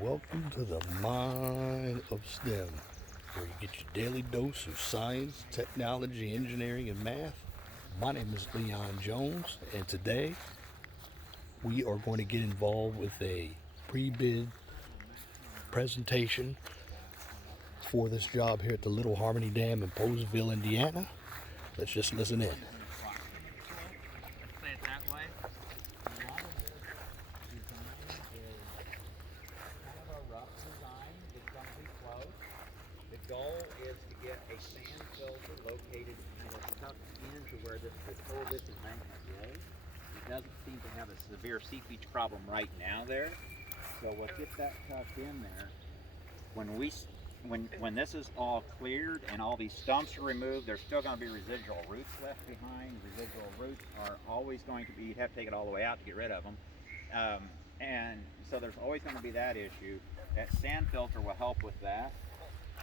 Welcome to the Mind of STEM, where you get your daily dose of science, technology, engineering, and math. My name is Leon Jones, and today we are going to get involved with a pre-bid presentation for this job here at the Little Harmony Dam in Poseville, Indiana. Let's just listen in. Say it that way. A lot of this design is kind of a rough design. It's going to be close. The goal is to get a sand filter located kind of tucked into where this whole embankment is. It doesn't seem to have a severe seepage problem right now there. So we'll get that tucked in there. When this is all cleared and all these stumps are removed, there's still going to be residual roots left behind. Residual roots are always going to be, you'd have to take it all the way out to get rid of them. And so there's always going to be that issue. That sand filter will help with that.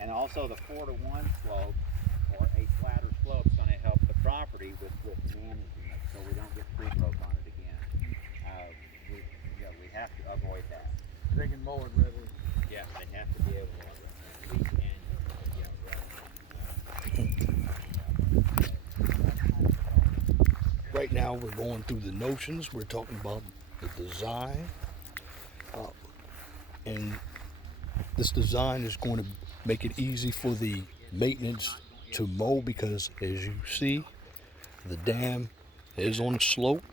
And also the 4-to-1 slope, or a flatter slope, is going to help the property with managing it so we don't get tree growth on it again. We have to avoid that. They can mow it readily. Yes, they have to be able to. Right now, we're going through the notions. We're talking about the design, and this design is going to make it easy for the maintenance to mow because, as you see, the dam is on a slope,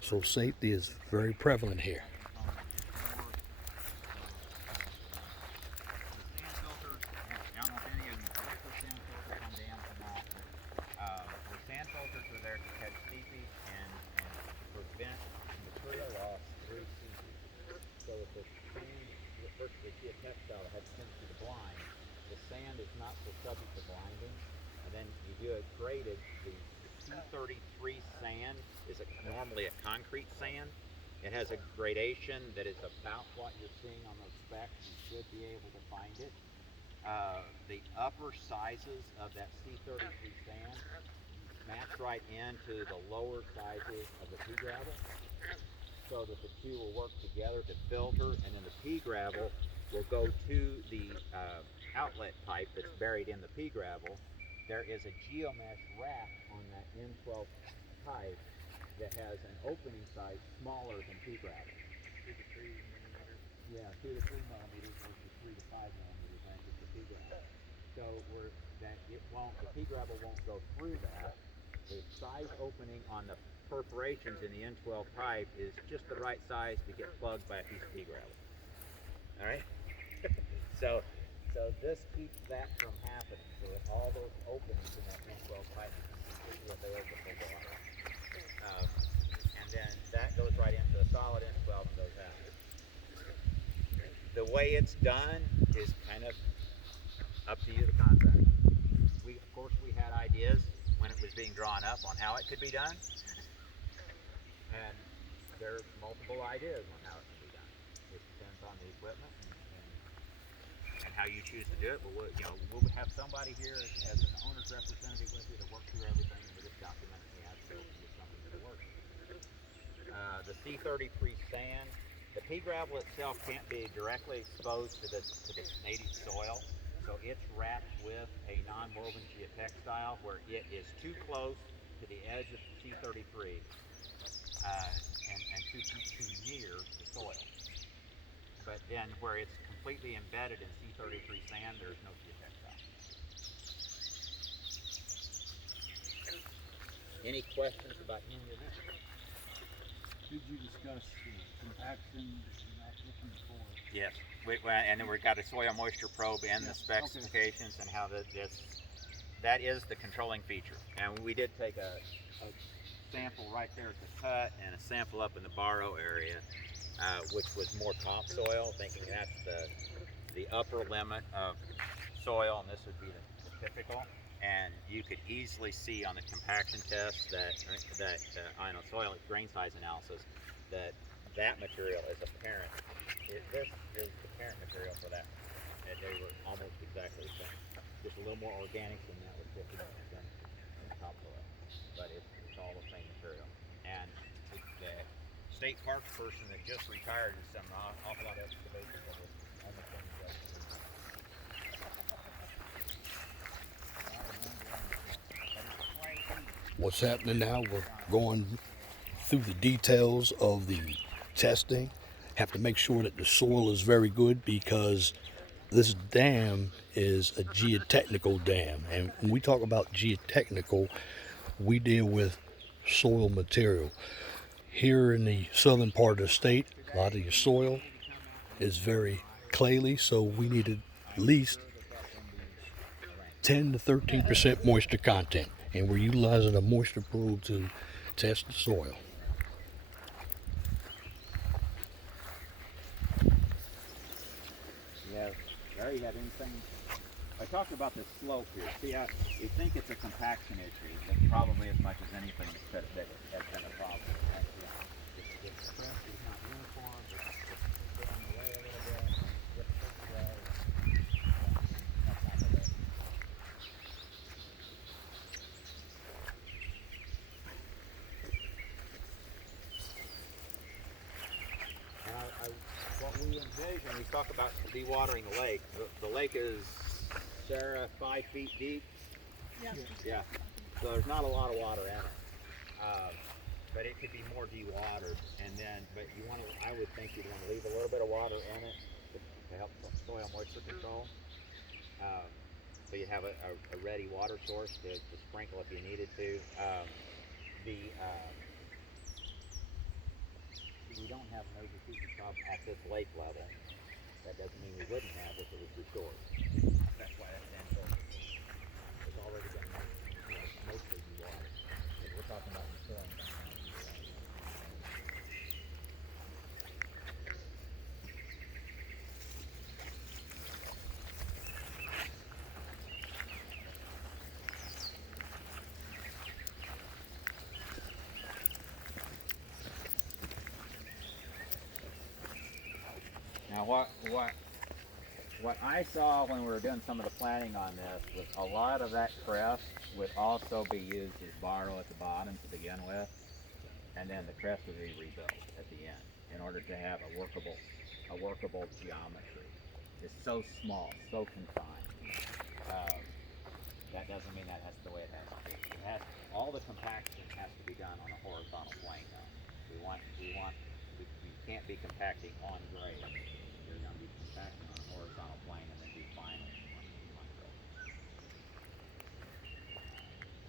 so safety is very prevalent here. Sand filters are there to catch seepage and prevent material loss through seepage. So if the sand, first we see a textile that has a tendency to blind, the sand is not so subject to blinding. And then you do it graded. The C33 sand is normally a concrete sand. It has a gradation that is about what you're seeing on those specs. You should be able to find it. The upper sizes of that C33 sand match right into the lower sizes of the pea gravel, so that the two will work together to filter, and then the pea gravel will go to the outlet pipe that's buried in the pea gravel. There is a geomesh rack on that N12 pipe that has an opening size smaller than pea gravel. 2 to 3 millimeters. Yeah, 2 to 3 millimeters versus 3 to 5 millimeters, I think, is the pea gravel. So the pea gravel won't go through that. The size opening on the perforations in the N12 pipe is just the right size to get plugged by a piece of pea gravel. All right? so this keeps that from happening. So that all those openings in that N12 pipe are completely available for water. And then that goes right into the solid N12 and goes out. The way it's done is kind of up to you, the contractor. Of course, we had ideas when it was being drawn up on how it could be done, and there's multiple ideas on how it can be done. It depends on the equipment and how you choose to do it. But we'll have somebody here as an owner's representative with you to work through everything and we'll just document it. We have to get something that'll work. The C33 sand, the pea gravel itself can't be directly exposed to the native soil. So it's wrapped with a non-woven geotextile where it is too close to the edge of the C33 and too near the soil. But then where it's completely embedded in C33 sand, there's no geotextile. Any questions about any of this? Did you discuss compaction that you're not looking for? Yes, and then we've got a soil moisture probe and the specifications and how that is the controlling feature. And we did take a sample right there at the cut and a sample up in the borrow area, which was more topsoil, thinking that's the upper limit of soil, and this would be the typical. And you could easily see on the compaction test that on a soil grain size analysis that material is apparent. This is the parent material for that. And they were almost exactly the same. Just a little more organics than that with 50% in topsoil. But it's all the same material. And the state parks person that just retired has done an awful lot of excavation of it. Almost What's happening now, we're going through the details of the testing. Have to make sure that the soil is very good because this dam is a geotechnical dam. And when we talk about geotechnical, we deal with soil material. Here in the southern part of the state, a lot of your soil is very clayey, so we needed at least 10 to 13% moisture content, and we're utilizing a moisture probe to test the soil. Yeah, there you have anything. I talked about this slope here. See how you think it's a compaction issue, but probably as much as anything that has been a problem. The crest is not uniform, it's going away a little bit, it's this way. That's not the way. And what we envision, we talk about dewatering the lake. The lake is, Sarah, 5 feet deep. Yeah. So there's not a lot of water in it, but it could be more dewatered. And then, but you want to, I would think you'd want to leave a little bit of water in it to help soil moisture control. So you have a ready water source to sprinkle if you needed to. We don't have an overfishing problem at this lake level. That doesn't mean we wouldn't have if it was restored. That's why that sand filter has already been mostly dewatered. We're talking about restoring that. Now what I saw when we were doing some of the planning on this was a lot of that crest would also be used as borrow at the bottom to begin with, and then the crest would be rebuilt at the end in order to have a workable geometry. It's so small, so confined. That doesn't mean that's the way it has to be. All the compaction has to be done on a horizontal plane though. We can't be compacting on grade. We're going to be compacting on a horizontal plane and then do final on grade.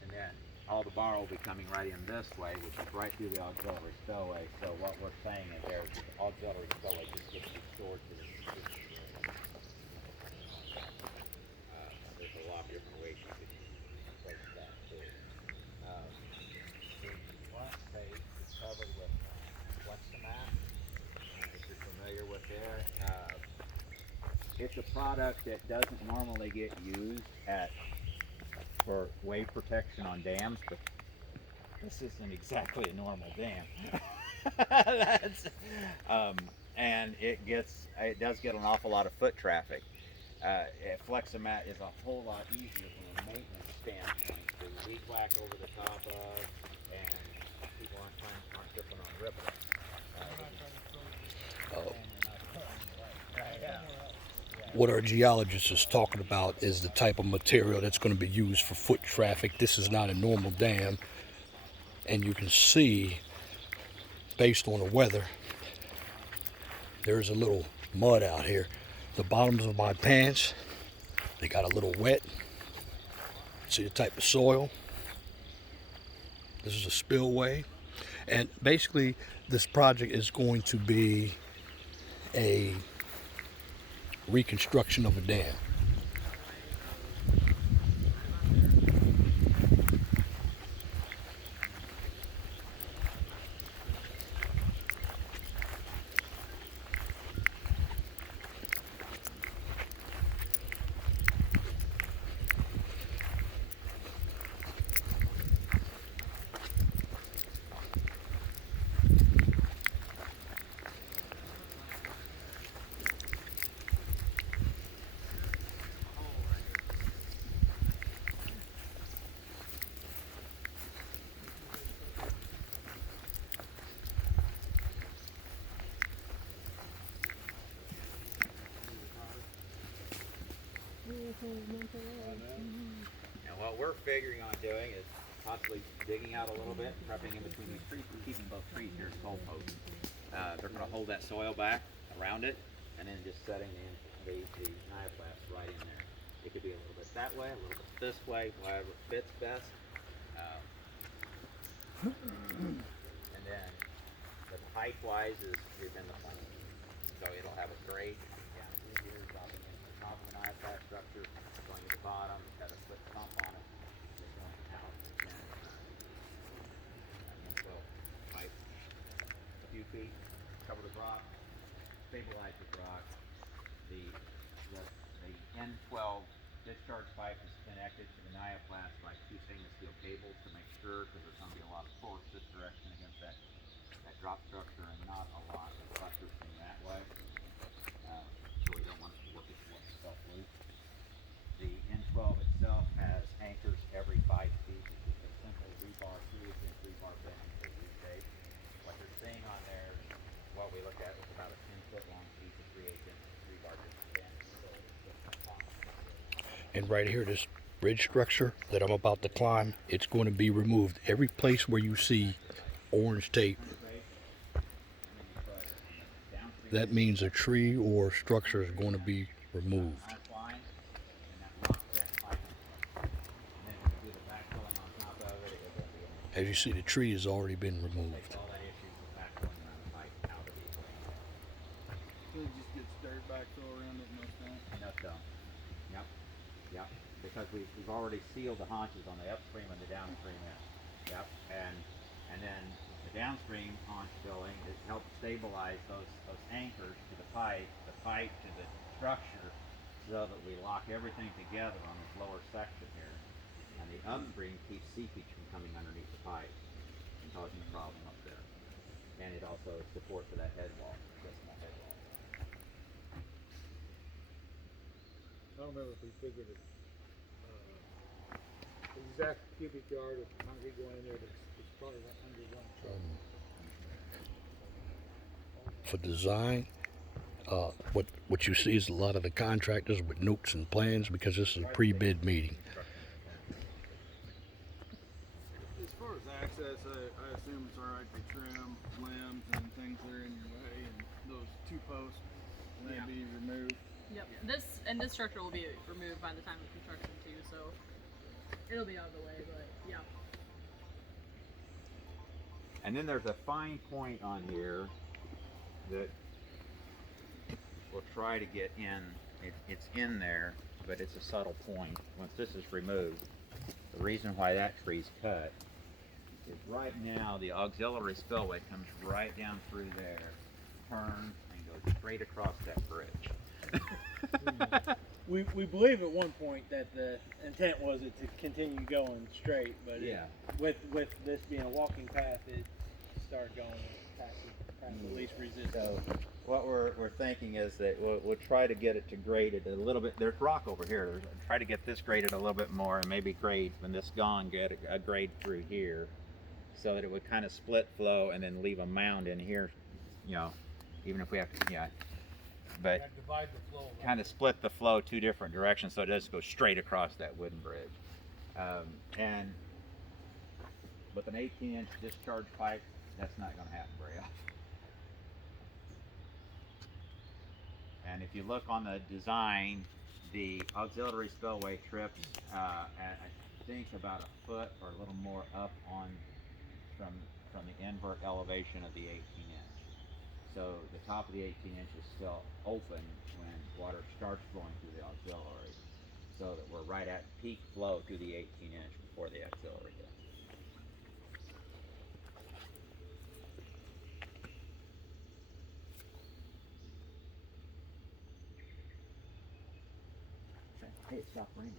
And then all the bar will be coming right in this way, which is right through the auxiliary spillway. So what we're saying is there's the auxiliary spillway just gets restored to the there's a lot of different ways you could place that too. The front face is covered with Fleximat, if you're familiar with there. It's a product that doesn't normally get used for wave protection on dams, but this isn't exactly a normal dam. And it does get an awful lot of foot traffic. Fleximat is a whole lot easier from a maintenance standpoint to weed whack over the top of, and people aren't tripping on ripping. What our geologist is talking about is the type of material that's going to be used for foot traffic. This is not a normal dam, and you can see, based on the weather, there's a little mud out here. The bottoms of my pants, they got a little wet. See the type of soil. This is a spillway, and basically this project is going to be a reconstruction of a dam. And what we're figuring on doing is possibly digging out a little bit, prepping in between these trees, keeping both trees here as goal posts. They're going to hold that soil back around it, and then just setting the nioplast right in there. It could be a little bit that way, a little bit this way, however it fits best. And then the height-wise is in the plan. So it'll have a grade down through here, dropping into the top of the nioplast structure, going to the bottom, it's got a split stump on it, it's going out, and so pipe a few feet, covered with rock, stabilized with rock. The N12 discharge pipe is connected to the nioplast by two stainless steel cables to make sure, because there's going to be a lot of force this direction against that drop structure and not a lot of buttressing that way. So we don't want it to work itself loose. The N12 itself has anchors every 5 feet. It's just a simple rebar, 3/8 rebar bend for shape. What you're seeing on there, what we look at is about a 10-foot long piece of 3/8 rebar just bent. So And right here, this bridge structure that I'm about to climb, it's going to be removed. Every place where you see orange tape, that means a tree or structure is going to be removed. As you see, the tree has already been removed. So it just gets dirt backfill around it, no stone. No stone. Yep. Yep. Because we've already sealed the haunches on the upstream and the downstream end. Yep. And then the downstream haunch filling, it helps stabilize those anchors to the pipe to the structure, so that we lock everything together on this lower section here. And the upstream keeps seepage from coming underneath the pipe and causing a problem up there. And it also is support for that head wall, that small head wall. I don't remember if we figured it, exact cubic yard of concrete going in there, but it's probably under 1 truck. For design, what you see is a lot of the contractors with notes and plans, because this is a pre-bid meeting. As far as access, I assume it's alright to trim limbs and things that are in your way, and those 2 posts, and they'd be removed. Yep. This structure will be removed by the time of construction too, so it'll be out of the way, but yeah. And then there's a fine point on here that we'll try to get in. It's in there, but it's a subtle point. Once this is removed, the reason why that tree's cut is right now the auxiliary spillway comes right down through there, turns, and goes straight across that bridge. We believe at one point that the intent was it to continue going straight, but Yeah. with this being a walking path, it started going past the least resistance. So what we're thinking is that we'll try to get it to grade it a little bit. There's rock over here. Try to get this graded a little bit more, and maybe grade when this gone, get a grade through here, so that it would kind of split flow and then leave a mound in here. You know, even if we have to, yeah. But Divide the flow. kind of split the flow 2 different directions, so it doesn't go straight across that wooden bridge. And with an 18-inch discharge pipe, that's not going to happen very often. And if you look on the design, the auxiliary spillway trips at, I think, about a foot or a little more up on from the invert elevation of the 18-inch. So the top of the 18-inch is still open when water starts flowing through the auxiliary, so that we're right at peak flow through the 18-inch before the auxiliary hits. Hey, it stopped raining.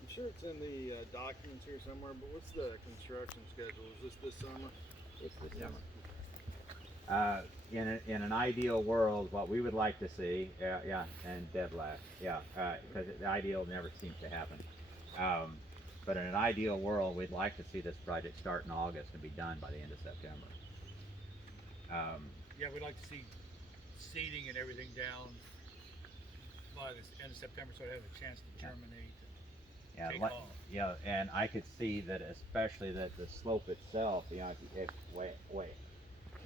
I'm sure it's in the documents here somewhere, but what's the construction schedule? Is this summer? It's this summer. In an ideal world, what we would like to see, and Deb laughed, because the ideal never seems to happen. But in an ideal world, we'd like to see this project start in August and be done by the end of September. Yeah, we'd like to see seeding and everything down by the end of September, so it has a chance to germinate. Yeah, Take like, off. yeah, and I could see that, especially that the slope itself, you know, if way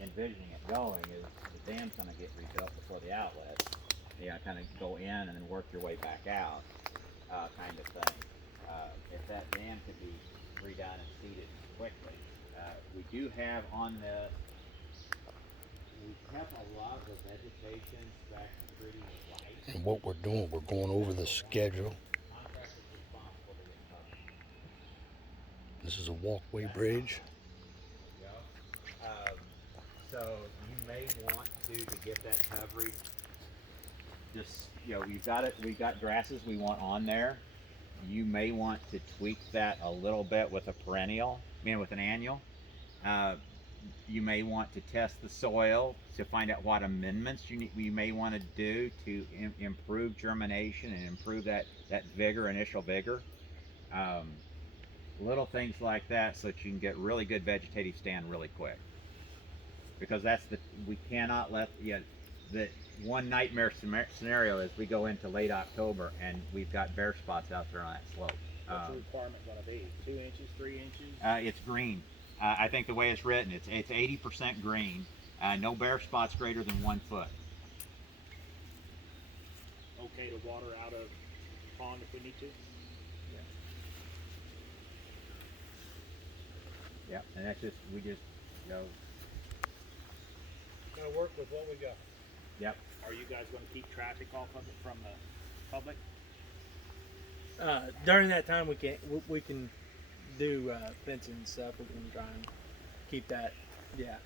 envisioning it going is the dam's going to get rebuilt before the outlet. You know, kind of go in and then work your way back out, kind of thing. If that dam could be redone and seeded quickly, we do have on this. We kept a lot of the vegetation back pretty light. And what we're doing, we're going over the schedule. Contractor's responsible to get covered. This is a walkway bridge. There you go. So you may want to get that coverage. Just, you know, we've got grasses we want on there. You may want to tweak that a little bit with a perennial, with an annual. You may want to test the soil to find out what amendments you may want to do to improve germination and improve that vigor, initial vigor. Little things like that, so that you can get really good vegetative stand really quick. Because we cannot let, the one nightmare scenario is we go into late October and we've got bare spots out there on that slope. What's the requirement going to be? 2 inches, 3 inches? It's green. I think the way it's written, it's 80% green. No bare spots greater than 1 foot. Okay to water out of pond if we need to? Yeah, and that's just, we just, Gotta work with what we got. Yep. Are you guys going to keep traffic off of it from the public? During that time, we can do fencing and stuff. We can try and keep that. Yeah.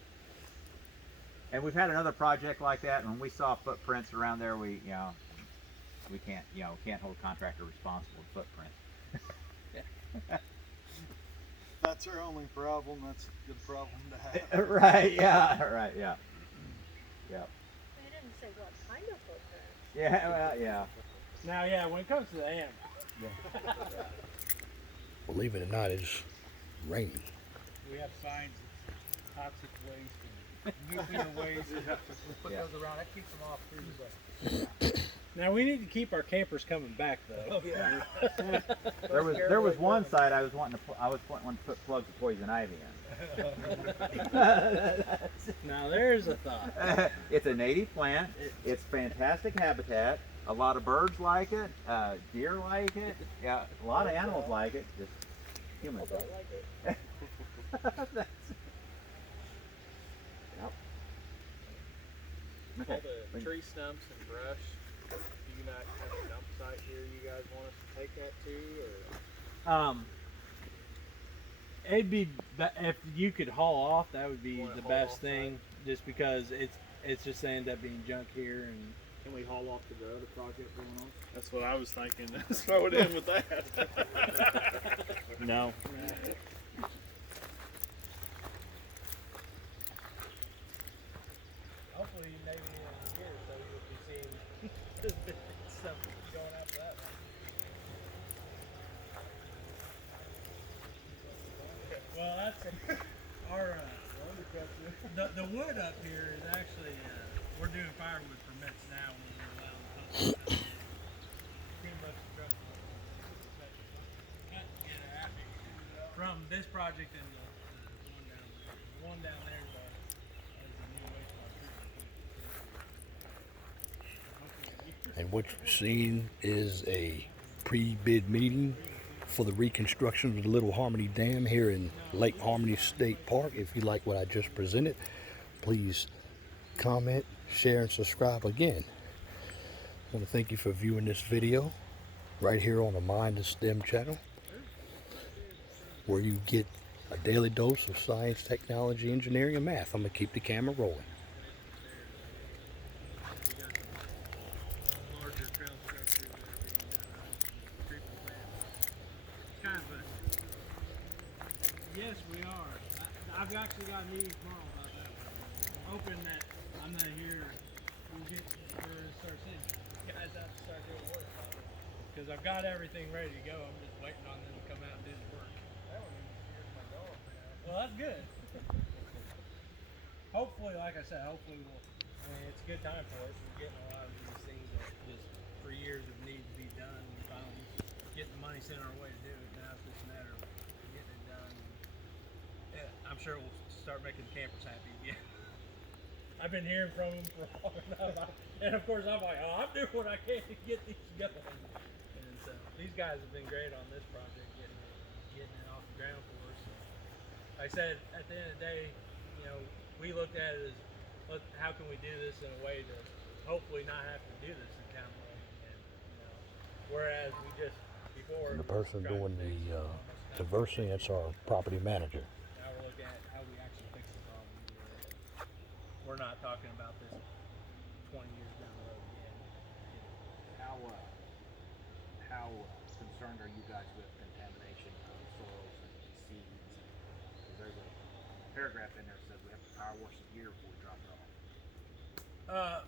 And we've had another project like that, and when we saw footprints around there, we can't hold a contractor responsible for footprints. That's our only problem. That's a good problem to have. Right, yeah, right, yeah. Yep. They didn't say what kind of footprint. Yeah, well, yeah. Now, yeah, when it comes to the AM, Believe it or not, it's raining. We have signs of toxic waste and nuclear waste. We put those around. That keeps them off through the day. now we need to keep our campers coming back though. Oh, yeah. There was one site I was wanting to put plugs of poison ivy in. Now there's a thought. It's a native plant. It's fantastic habitat. A lot of birds like it. Deer like it. Yeah, a lot of animals like it. Just humans don't like it. That's, yep. All Okay. the tree stumps and brush, do you not have a dump site here you guys want us to take that to? Or? It'd be if you could haul off. That would be Wanna the haul best off thing, just because it's just end up being junk here and. Can we haul off to the other project going on? That's what I was thinking. Let's throw it in with that. No. Hopefully, maybe in a year or so, you'll be seeing stuff going after that. Well, that's our the wood up here is actually we're doing firewood permits now. When we're allowed to put pretty much from this project and the one down there is the new wastewater. And what you're seeing is a pre-bid meeting for the reconstruction of the Little Harmony Dam here in Lake Harmony State Park. If you like what I just presented, please comment, share, and subscribe again. I want to thank you for viewing this video right here on the Mind and STEM channel, where you get a daily dose of science, technology, engineering, and math. I'm going to keep the camera rolling. Larger trail structure that are being treatment plant. Kind of a, yes, we are. I've actually got a meeting tomorrow about that. I'm hoping that I'm not here. We'll start seeing guys have to start doing work. Because I've got everything ready to go. I'm just waiting on them to come out and do the Well, that's good. Hopefully, like I said, hopefully I mean, it's a good time for us. We're getting a lot of these things that just for years have needed to be done. We finally getting the money sent our way to do it. Now it's just a matter of getting it done. Yeah, I'm sure we'll start making the campers happy again. I've been hearing from them for long enough, and of course I'm like, oh, I'm doing what I can to get these going. And so these guys have been great on this project, getting it off the ground for us. So, like I said, at the end of the day, you know, we looked at it as, look, how can we do this in a way to hopefully not have to do this in town road again, you know. Whereas we just before And the person tried to doing fix it, the almost diversing, it's our property manager. now we're looking at how we actually fix the problem. We're not talking about this 20 years down the road again. How concerned are you guys with contamination of soils and seeds? Because there's a paragraph in there that says we have to power wash the gear before we drop it off.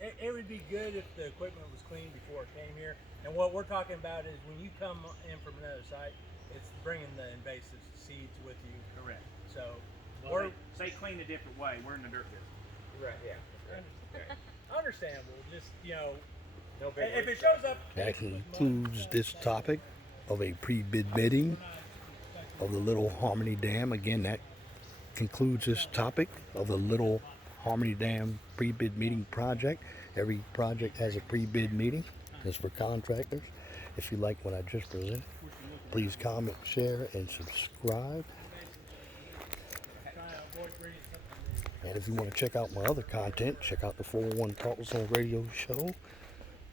It would be good if the equipment was clean before it came here. And what we're talking about is when you come in from another site, it's bringing the invasive seeds with you. Correct. So Well, say clean a different way. We're in the dirt business. right, yeah. Understandable. Just, you know, No big if it leagues. shows up. That concludes this topic of a pre-bid bidding of the Little Harmony Dam. Again, that concludes this topic of the Little Harmony Dam pre-bid meeting project. Every project has a pre-bid meeting. It's for contractors. If you like what I just presented, please comment, share, and subscribe. And if you want to check out my other content, check out the 401 Talks on Radio show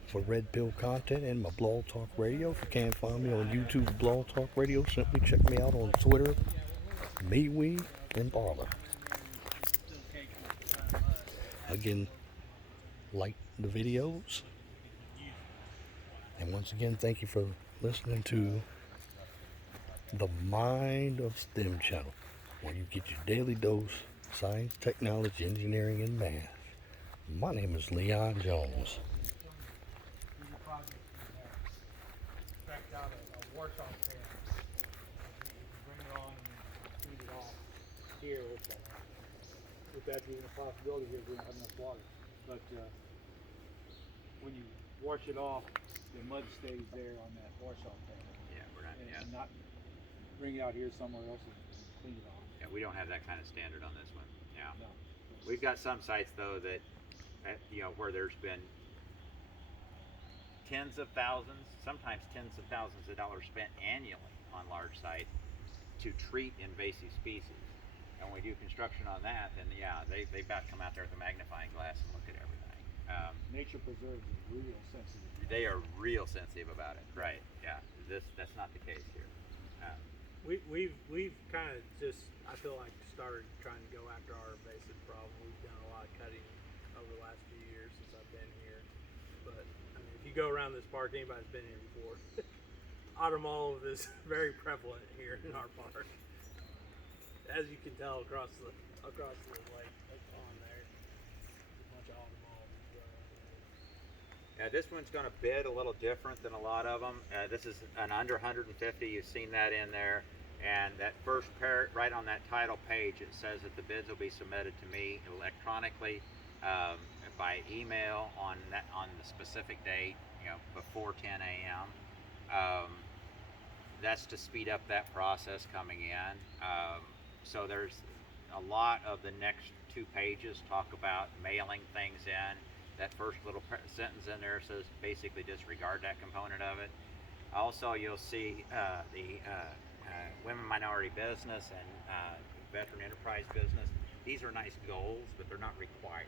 for Red Pill content and my Blog Talk Radio. If you can't find me on YouTube Blog Talk Radio, simply check me out on Twitter, MeWe, and Parler. Again, like the videos. And once again, thank you for listening to the Mind of STEM channel, where you get your daily dose of science, technology, engineering, and math. My name is Leon Jones. Cracked out a wash off pan. Bring it on and feed it off here with that being a possibility here, we don't have enough water. But when you wash it off, the mud stays there on that wash off pan. Yeah, we're not. And not bring it out here somewhere else and clean it off. Yeah, we don't have that kind of standard on this one. Yeah. No. We've got some sites though that, you know, where there's been tens of thousands, sometimes tens of thousands of dollars spent annually on large sites to treat invasive species. And when we do construction on that, then yeah, they about come out there with a magnifying glass and look at everything. Nature preserves is real sensitive. They are real sensitive about it, right? Yeah, that's not the case here. We've kind of just, I feel like, started trying to go after our invasive problem. We've done a lot of cutting over the last few years since I've been here. But I mean, if you go around this park, anybody's been here before. Autumn olive is very prevalent here in our park, as you can tell across the lake, on there. There's a bunch of autumn olive as well. Yeah, this one's going to bid a little different than a lot of them. This is an under 150. You've seen that in there. And that first right on that title page, it says that the bids will be submitted to me electronically by email on the specific date, you know, before 10 a.m. That's to speed up that process coming in. So there's a lot of the next 2 pages talk about mailing things in. That first little sentence in there says basically disregard that component of it. Also, you'll see the women minority business and veteran enterprise business. These are nice goals, but they're not required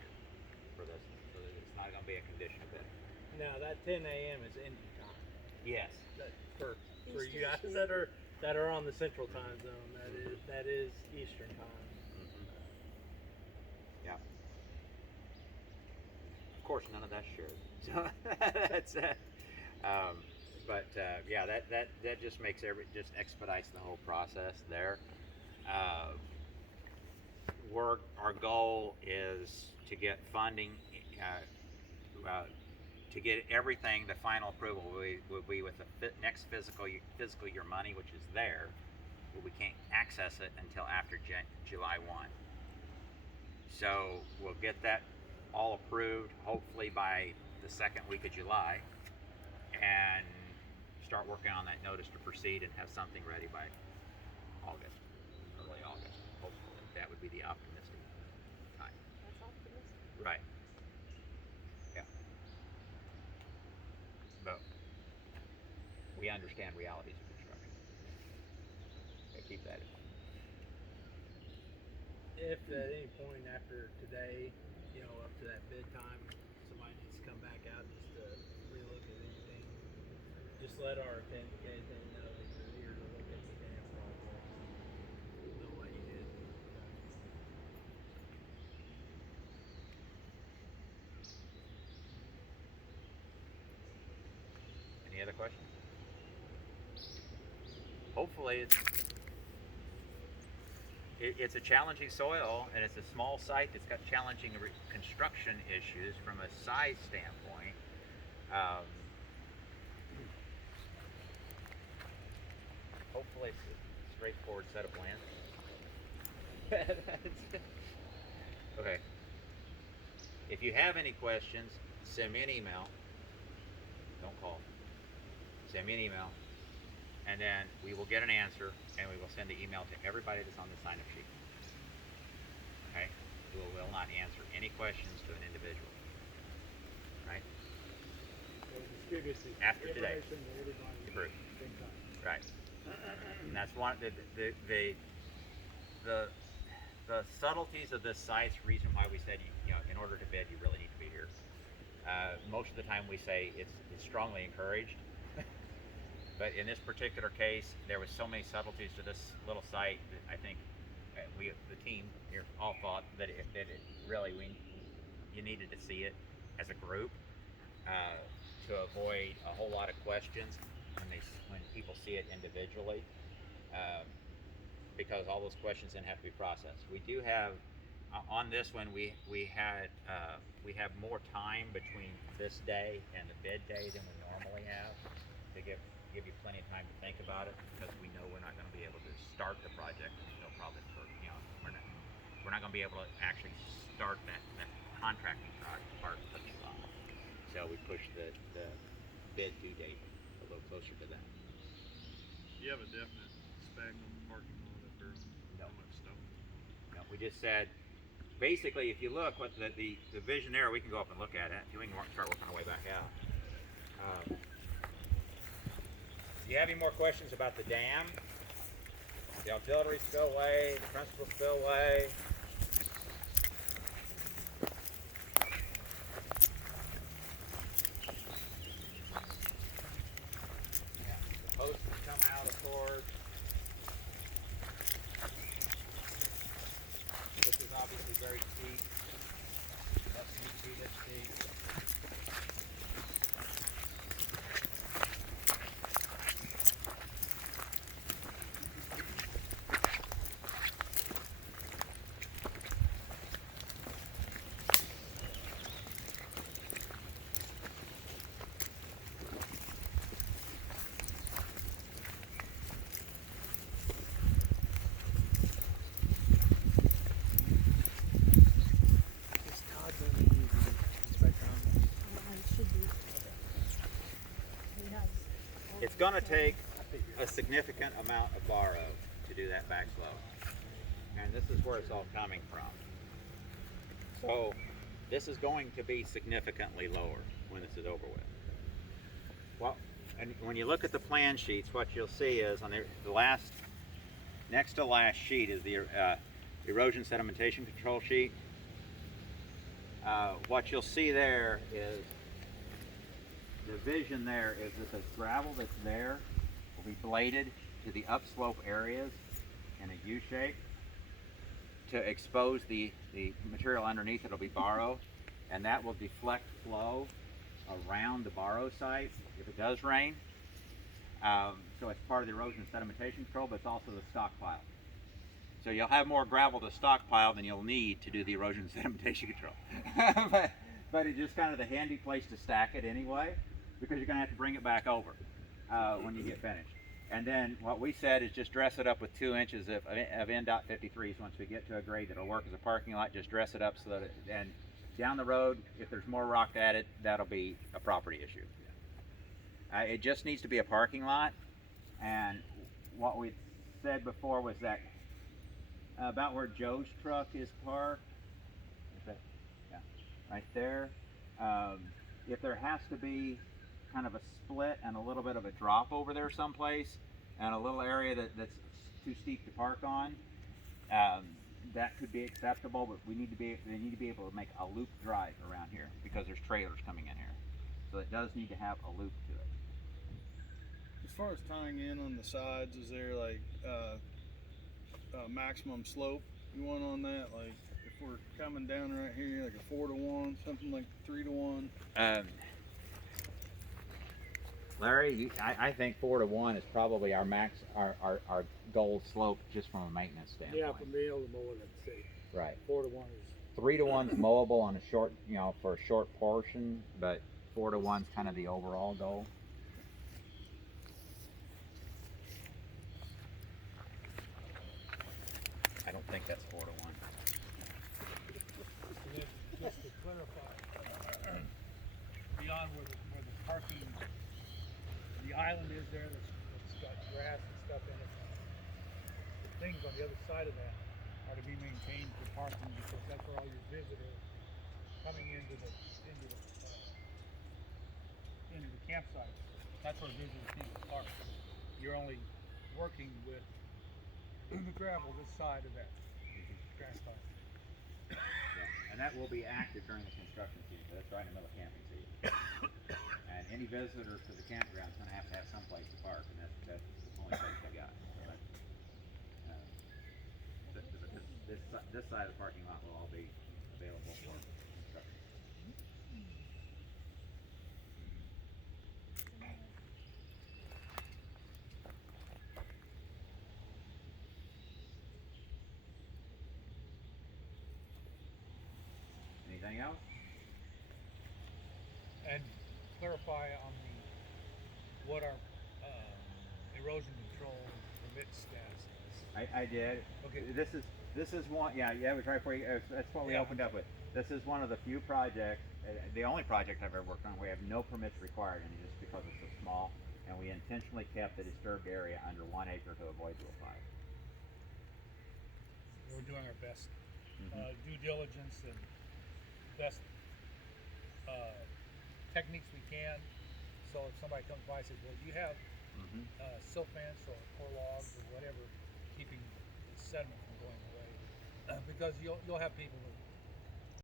for this. So it's not going to be a condition of it. Now that 10 a.m. is Indy time. Yes. For you guys Eastern that are on the Central Time Zone, that is Eastern time. Yeah. Of course, none of that's shared. So that's yeah, that just makes just expedites the whole process there. Our goal is to get funding, to get everything. The final approval will be with the next fiscal year money, which is there, but we can't access it until after July 1. So we'll get that all approved hopefully by the second week of July, and start working on that notice to proceed and have something ready by August, early August. Hopefully, that would be the optimistic time. That's optimistic. Right. Yeah. But we understand realities of construction. Okay, keep that in mind. If at any point after today, you know, up to that bid time, somebody needs to come back out just to relook at anything, just let our technician know that you're here to look at the dam project. Know what you did. Any other questions? Hopefully it's a challenging soil, and it's a small site that's got challenging construction issues from a size standpoint. Hopefully it's a straightforward set of plans. Okay. If you have any questions, send me an email. Don't call. Send me an email, and then we will get an answer, and we will send the email to everybody that's on the sign-up sheet. Okay? We will not answer any questions to an individual. Right? So distribute the After today. information to everybody at Approved. the same time. Right. And that's one the subtleties of this site's reason why we said you know, in order to bid you really need to be here. Most of the time we say it's strongly encouraged. But in this particular case, there was so many subtleties to this little site that I think the team here all thought that it really you needed to see it as a group to avoid a whole lot of questions when people see it individually, because all those questions then have to be processed. We do have on this one we have more time between this day and the bid day than we normally have to give you plenty of time to think about it, because we know we're not going to be able to start the project until probably we're not going to be able to actually start that contracting part of July. So we pushed the bid due date a little closer to that. Do you have a definite spec on the parking lot up there? No. How much stuff? No, we just said, basically, if you look what the vision there, we can go up and look at it. We can start working our way back out. Do you have any more questions about the dam, the auxiliary spillway, the principal spillway? Yeah, the posts that come out, of course. This is obviously very steep. Doesn't need to be this steep. Is Todd going to need the inspector on this? It should be. He has. It's going to take a significant amount of borrow to do that backslope. And this is where it's all coming from. So this is going to be significantly lower when this is over with. Well, and when you look at the plan sheets, what you'll see is on the last, next to last sheet is the erosion sedimentation control sheet. What you'll see there is the vision there is that the gravel that's there will be bladed to the upslope areas in a U shape to expose the material underneath. It'll be borrow, and that will deflect flow around the borrow site if it does rain. So it's part of the erosion sedimentation control, but it's also the stockpile. So you'll have more gravel to stockpile than you'll need to do the erosion sedimentation control. but it's just kind of the handy place to stack it anyway, because you're going to have to bring it back over when you get finished. And then what we said is just dress it up with 2 inches of NDOT 53s. Once we get to a grade that'll work as a parking lot, just dress it up so that and down the road, if there's more rock added, that'll be a property issue. It just needs to be a parking lot. And what we said before was that about where Joe's truck is parked, is that, yeah, right there. If there has to be kind of a split and a little bit of a drop over there someplace, and a little area that's too steep to park on, that could be acceptable. But they need to be able to make a loop drive around here because there's trailers coming in here, so it does need to have a loop to it. As far as tying in on the sides, is there like maximum slope you want on that? Like if we're coming down right here, like a 4-to-1, something like 3-to-1. Larry, I think 4-to-1 is probably our max, our goal slope just from a maintenance standpoint. Yeah, from being able to mow it, I'd say Right. 4-to-1 is. 3-to-1's mowable on a short, for a short portion, but 4-to-1's kind of the overall goal. I don't think that's 4-to-1. And then just to clarify, beyond where the parking, the island is there that's got grass and stuff in it, the things on the other side of that are to be maintained for parking because that's where all your visitors coming into the campsite. That's where visitors need to park. You're only working with the gravel this side of that grass pile. Yeah. And that will be active during the construction season. That's right in the middle of camping season. And any visitor to the campground is going to have some place to park, and that's the only place they got. So this side of the parking lot will all be available for construction. Anything else? And clarify on what our erosion control permit status is. I did. Okay. This is one. Yeah, it was right for you. That's what we Yeah. opened up with. This is one of the few projects, the only project I've ever worked on. We have no permits required, and just because it's so small, and we intentionally kept the disturbed area under 1 acre to avoid Rule 5. We're doing our best Mhm. due diligence and best techniques we can. So if somebody comes by and says, well, you have Mhm. silt fence or logs or whatever keeping the sediment from going away, because you'll have people that